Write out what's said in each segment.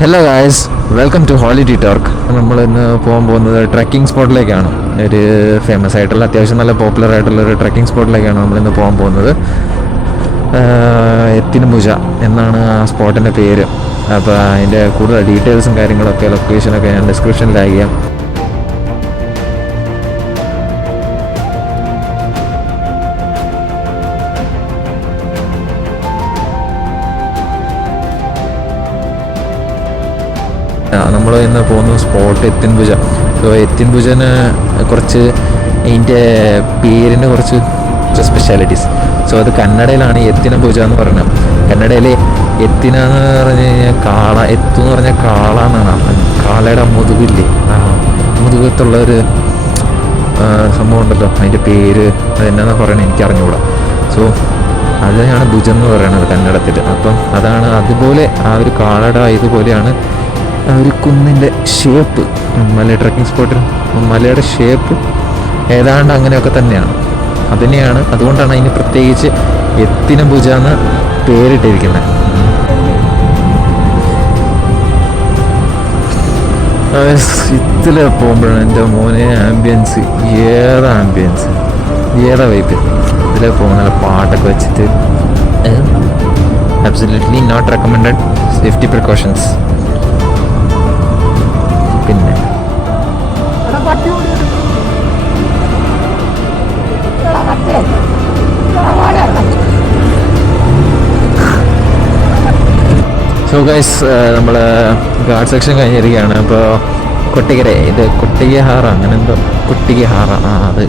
Hello guys welcome to holiday talk നമ്മൾ ഇന്ന് പോകാൻ പോകുന്നത് ട്രക്കിംഗ് സ്പോട്ടിലേക്കാണ് ഒരു ഫേമസ് ആയിട്ടുള്ള അത്യാവശ്യം നല്ല പോപ്പുലർ ആയിട്ടുള്ള ഒരു ട്രക്കിംഗ് സ്പോട്ടിലേക്കാണ് നമ്മൾ ഇന്ന് പോകാൻ പോകുന്നത്. എത്തിനുമുജ എന്നാണ് ആ സ്പോട്ടിന്റെ പേര്. അപ്പോൾ അതിന്റെ കൂടുതൽ ഡീറ്റെയിൽസും കാര്യങ്ങളൊക്കെ ലൊക്കേഷനൊക്കെ ഞാൻ ഡിസ്ക്രിപ്ഷനിൽ അയക്കാം നമ്മൾ ഇന്ന് പോകുന്ന സ്പോട്ട് എത്തിൻപുജ സോ എത്തിൻപുജന് കുറച്ച് അതിന്റെ പേരിന് കുറച്ച് സ്പെഷ്യാലിറ്റീസ് സോ അത് കന്നഡയിലാണ് എത്തിന പൂജ എന്ന് പറയുന്നത്. കന്നഡയിൽ എത്തിന എന്ന് പറഞ്ഞു കഴിഞ്ഞാൽ കാള എത്തു എന്ന് പറഞ്ഞാൽ കാള എന്നാണ്. കാളയുടെ മുതുകില്ലേ? ആ മുതുകത്തുള്ള ഒരു സംഭവം ഉണ്ടല്ലോ. അതിന്റെ പേര് അതെന്നാന്ന് പറയണത് എനിക്ക് അറിഞ്ഞുകൂടാ സോ അതിനാണ് ഭുജം എന്ന് പറയുന്നത് കന്നഡത്തിൽ അപ്പം അതാണ് അതുപോലെ ആ ഒരു കാളയുടെ ഇതുപോലെയാണ് ഒരു കുന്നിന്റെ ഷേപ്പ് മല ട്രക്കിംഗ് സ്പോട്ടിൽ മലയുടെ ഷേപ്പ് ഏതാണ്ട് അങ്ങനെയൊക്കെ തന്നെയാണ്. അതിനെയാണ് അതുകൊണ്ടാണ് അതിന് പ്രത്യേകിച്ച് എത്തിന ഭുജ എന്ന് പേരിട്ടിരിക്കുന്നത്. ഇതിൽ പോകുമ്പോഴാണ് എന്റെ മോനെ ആംബിയൻസ് ഏതാ ആംബിയൻസ് ഏതാ വൈപ്പ് പോകുന്ന നല്ല പാട്ടൊക്കെ വെച്ചിട്ട് absolutely not recommended safety precautions so guys നമ്മൾ ഗാർഡ് സെക്ഷൻ കഴിഞ്ഞിരിക്കുകയാണ്. അപ്പോൾ കൊട്ടിക്കര ഇത് കൊട്ടികഹാറ അങ്ങനെ എന്തോ കൊട്ടികഹാറ ആ അത്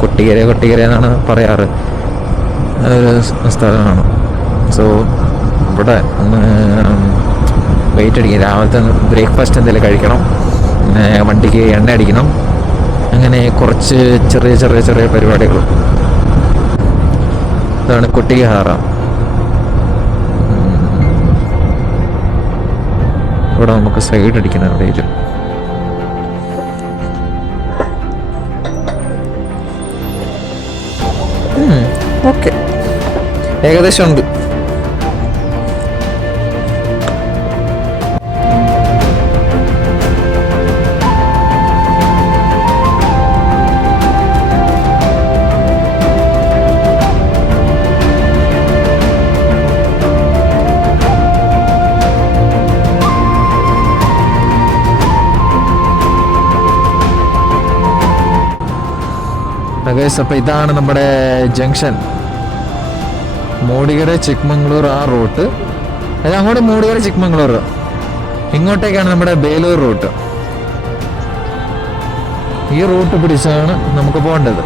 കൊട്ടിക്കര കൊട്ടിക്കര എന്നാണ് പറയാറ്. അതൊരു സ്ഥലമാണ്. സോ ഇവിടെ ഒന്ന് വെയിറ്റ് അടിക്കും രാവിലത്തെ ബ്രേക്ക്ഫാസ്റ്റ് എന്തെങ്കിലും കഴിക്കണം. പിന്നെ വണ്ടിക്ക് എണ്ണ അടിക്കണം. അങ്ങനെ കുറച്ച് ചെറിയ ചെറിയ ചെറിയ പരിപാടികൾ ഇതാണ് കൊട്ടികഹാറ ഇവിടെ നമുക്ക് സൈഡ് അടിക്കണം എവിടെയും ഓക്കെ. ഏകദേശം ഉണ്ട്. ഗൈസ് അപ്പോൾ ഇതാണ് നമ്മുടെ ജംഗ്ഷൻ മൂടികര ചിക്മംഗ്ലൂർ ആ റൂട്ട് അത് അങ്ങോട്ട് മൂടികര ചിക്മംഗ്ലൂർ ഇങ്ങോട്ടേക്കാണ് നമ്മുടെ ബേലൂർ റൂട്ട് ഈ റൂട്ട് പിടിച്ചാണ് നമുക്ക് പോകേണ്ടത്.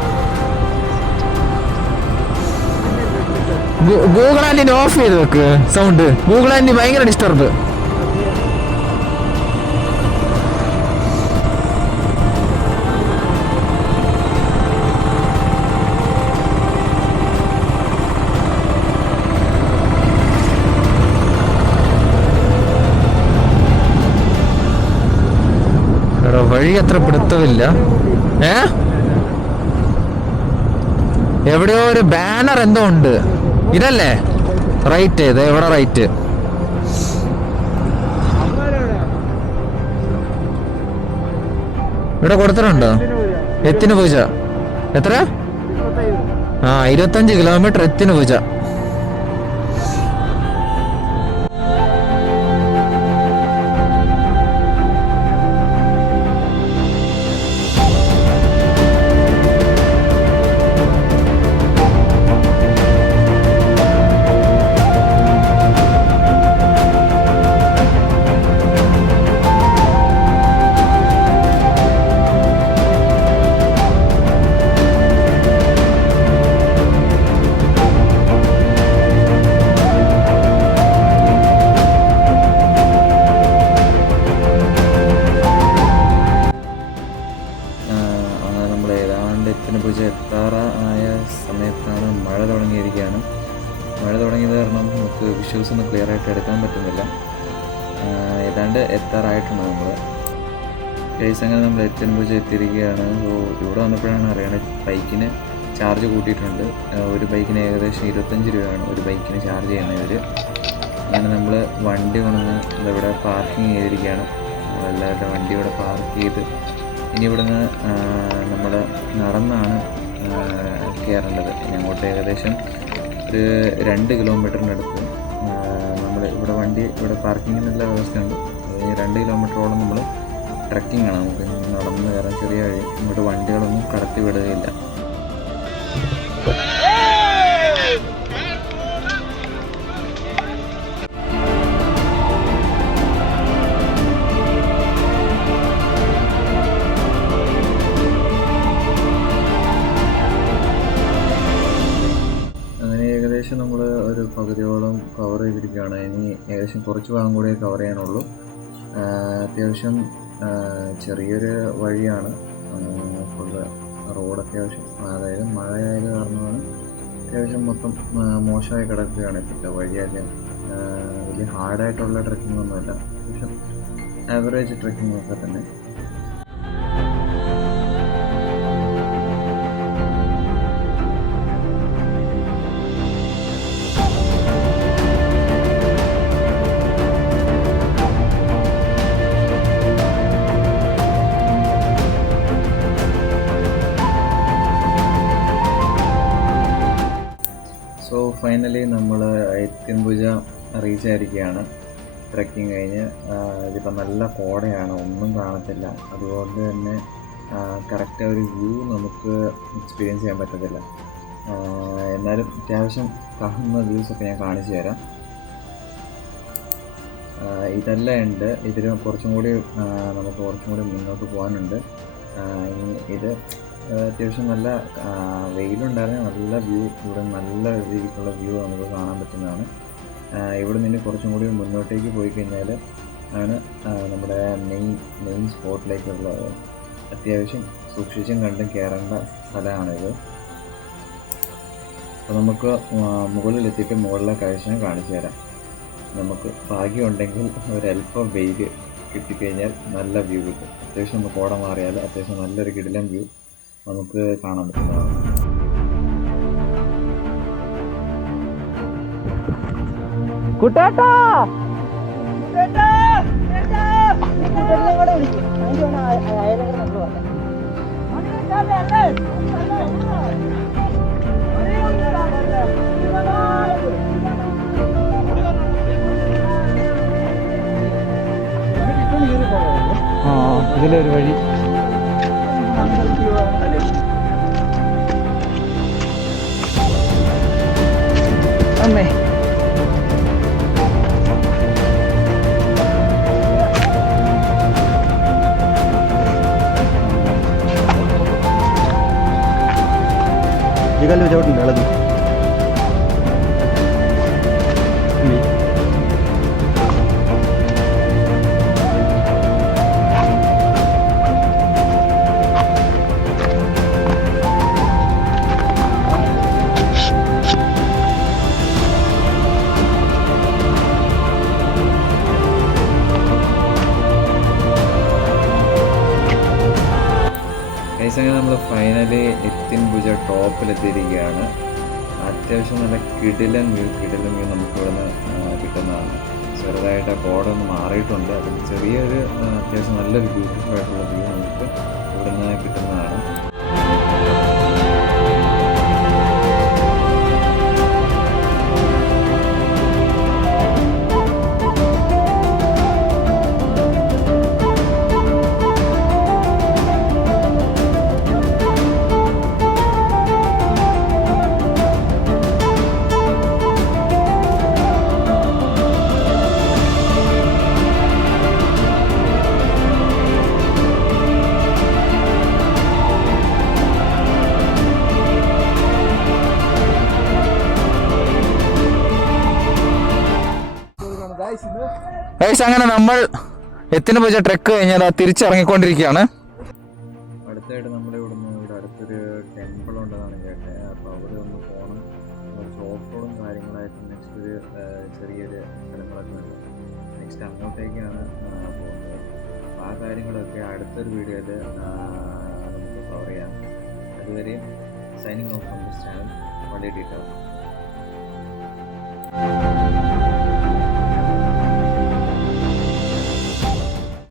ഗൂഗിൾ ആൻഡിന്റെ ഓഫ് ചെയ്ത് വെക്ക് സൗണ്ട് ഗൂഗിൾ ആൻഡി ഭയങ്കര ഡിസ്റ്റർബ് എടാ, വഴി അത്ര പിടുത്തമില്ല. ഏ? എവിടെയോ ഒരു ബാനർ എന്തോ ഉണ്ട്. ഇതല്ലേ? റൈറ്റ് ഇത് എവിടെ റൈറ്റ് ഇവിടെ കൊടുത്തിട്ടുണ്ടോ? എത്തിന് പൂജ. എത്ര? ആ ഇരുപത്തഞ്ച് കിലോമീറ്റർ എത്തിന് പൂജ. പൂജ ആയ സമയത്താണ് മഴ തുടങ്ങിയിരിക്കുകയാണ്. മഴ തുടങ്ങിയത് കാരണം നമുക്ക് വിഷ്വൽസ് ഒന്നും ക്ലിയർ ആയിട്ട് എടുക്കാൻ പറ്റുന്നില്ല. ഏതാണ്ട് എത്താറായിട്ടുണ്ട് നമ്മൾ കേസ് അങ്ങനെ നമ്മൾ എത്തുമ്പോൾ എത്തിയിരിക്കുകയാണ്. സോ ഇവിടെ വന്നപ്പോഴാണ് അറിയണത് ബൈക്കിന് ചാർജ് കൂട്ടിയിട്ടുണ്ട്. ഒരു ബൈക്കിന് ഏകദേശം ഇരുപത്തഞ്ച് രൂപയാണ് ഒരു ബൈക്കിന് ചാർജ് ചെയ്യുന്നത് അങ്ങനെ നമ്മൾ വണ്ടി കൊണ്ടുവന്ന് ഇവിടെ പാർക്കിങ് ചെയ്തിരിക്കുകയാണ്. എല്ലാവരുടെ വണ്ടി ഇവിടെ പാർക്ക് ചെയ്ത് ഇനി ഇവിടുന്ന് നമ്മൾ നടന്നാണ് കയറേണ്ടത്. ഞങ്ങോട്ട് ഏകദേശം ഒരു രണ്ട് കിലോമീറ്ററിനടുത്ത് നമ്മൾ ഇവിടെ വണ്ടി ഇവിടെ പാർക്കിങ്ങിനുള്ള വ്യവസ്ഥയുണ്ട്. രണ്ട് കിലോമീറ്ററോളം നമ്മൾ ട്രക്കിംഗ് ആണ് നമുക്ക് നടന്ന് കയറാൻ ചെറിയ വഴി. ഇങ്ങോട്ട് വണ്ടികളൊന്നും കടത്തി വിടുകയില്ല. ചെയ്തിരിക്കുകയാണ് ഇനി ഏകദേശം കുറച്ച് ഭാഗം കൂടെ കവർ ചെയ്യാനുള്ളൂ. അത്യാവശ്യം ചെറിയൊരു വഴിയാണ്. ഫുള്ള് റോഡ് അത്യാവശ്യം അതായത് മഴയായത് കാരണമാണ് അത്യാവശ്യം മൊത്തം മോശമായി കിടക്കുകയാണ് ഇപ്പോഴത്തെ വഴിയൊക്കെ വലിയ ഹാർഡായിട്ടുള്ള ട്രക്കിംഗ് ഒന്നുമല്ല അത്യാവശ്യം ആവറേജ് ട്രക്കിംഗ് ഒക്കെ തന്നെ. ഫൈനലി നമ്മൾ എത്തിൻപുജ റീച്ച് ആയിരിക്കുകയാണ് ട്രക്കിംഗ് കഴിഞ്ഞ് ഇതിപ്പോൾ നല്ല കോടയാണ് ഒന്നും കാണത്തില്ല. അതുകൊണ്ട് തന്നെ കറക്റ്റ് ഒരു വ്യൂ നമുക്ക് എക്സ്പീരിയൻസ് ചെയ്യാൻ പറ്റത്തില്ല. എന്നാലും അത്യാവശ്യം കാണുന്ന വ്യൂസൊക്കെ ഞാൻ കാണിച്ചു തരാം. ഇതെല്ലാം ഉണ്ട്. ഇതിൽ കുറച്ചും കൂടി നമുക്ക് കുറച്ചും കൂടി മുന്നോട്ട് പോകാനുണ്ട്. ഇത് അത്യാവശ്യം നല്ല വെയിലുണ്ടായിരുന്ന. നല്ല വ്യൂ ഇവിടെ നല്ല രീതിക്കുള്ള വ്യൂ നമുക്ക് കാണാൻ പറ്റുന്നതാണ്. ഇവിടെ നിന്ന് കുറച്ചും കൂടി മുന്നോട്ടേക്ക് പോയി കഴിഞ്ഞാൽ ആണ് നമ്മുടെ മെയിൻ മെയിൻ സ്പോട്ടിലേക്കുള്ളത് അത്യാവശ്യം സൂക്ഷിച്ചും കണ്ടും കയറേണ്ട സ്ഥലമാണിത്. അപ്പോൾ നമുക്ക് മുകളിലെത്തിയിട്ട് മുകളിലെ കാഴ്ച കാണിച്ചു തരാം. നമുക്ക് ഭാഗ്യമുണ്ടെങ്കിൽ ഒരല്പം വെയിൽ കിട്ടിക്കഴിഞ്ഞാൽ നല്ല വ്യൂ കിട്ടും. അത്യാവശ്യം നമുക്ക് ഓടം മാറിയാൽ അത്യാവശ്യം നല്ലൊരു കിടിലം വ്യൂ. നമുക്ക് കാണാൻ പറ്റുന്നതാണ്. കുട്ടേട്ടാ! ആ ഇതിലൊരു വഴി. അമ്മേ. ഈ കല്ല് ചോട്ടുണ്ട് ഇളത് ഫൈനലി ഭുജ ടോപ്പിലെത്തിയിരിക്കുകയാണ്. അത്യാവശ്യം നല്ല കിടിലൻ വ്യൂ കിടിലൻ വ്യൂ നമുക്ക് ഇവിടുന്ന് കിട്ടുന്നതാണ്. ചെറുതായിട്ട് ബോർഡ് ഒന്ന് മാറിയിട്ടുണ്ട്. അതിൽ ചെറിയൊരു അത്യാവശ്യം നല്ലൊരു ബ്യൂട്ടിഫുൾ ആയിട്ടുള്ള വ്യൂ നമുക്ക് ഇവിടുന്ന് കിട്ടുന്നതാണ്. ഗൈസ് അങ്ങനെ നമ്മൾ എത്തിന് പോയ ട്രക്ക് കഴിഞ്ഞാൽ അടുത്തായിട്ട് അടുത്തൊരു അപ്പോൾ അവിടെ ഒന്ന് ഓഫ് നെക്സ്റ്റ് ചെറിയൊരു ആ, കാര്യങ്ങളൊക്കെ അടുത്തൊരു വീഡിയോയിൽ നമുക്ക് കവർ ചെയ്യാം. സൈനിങ് ഓഫ് ചാനൽ വളരെ ഡീറ്റെയിൽ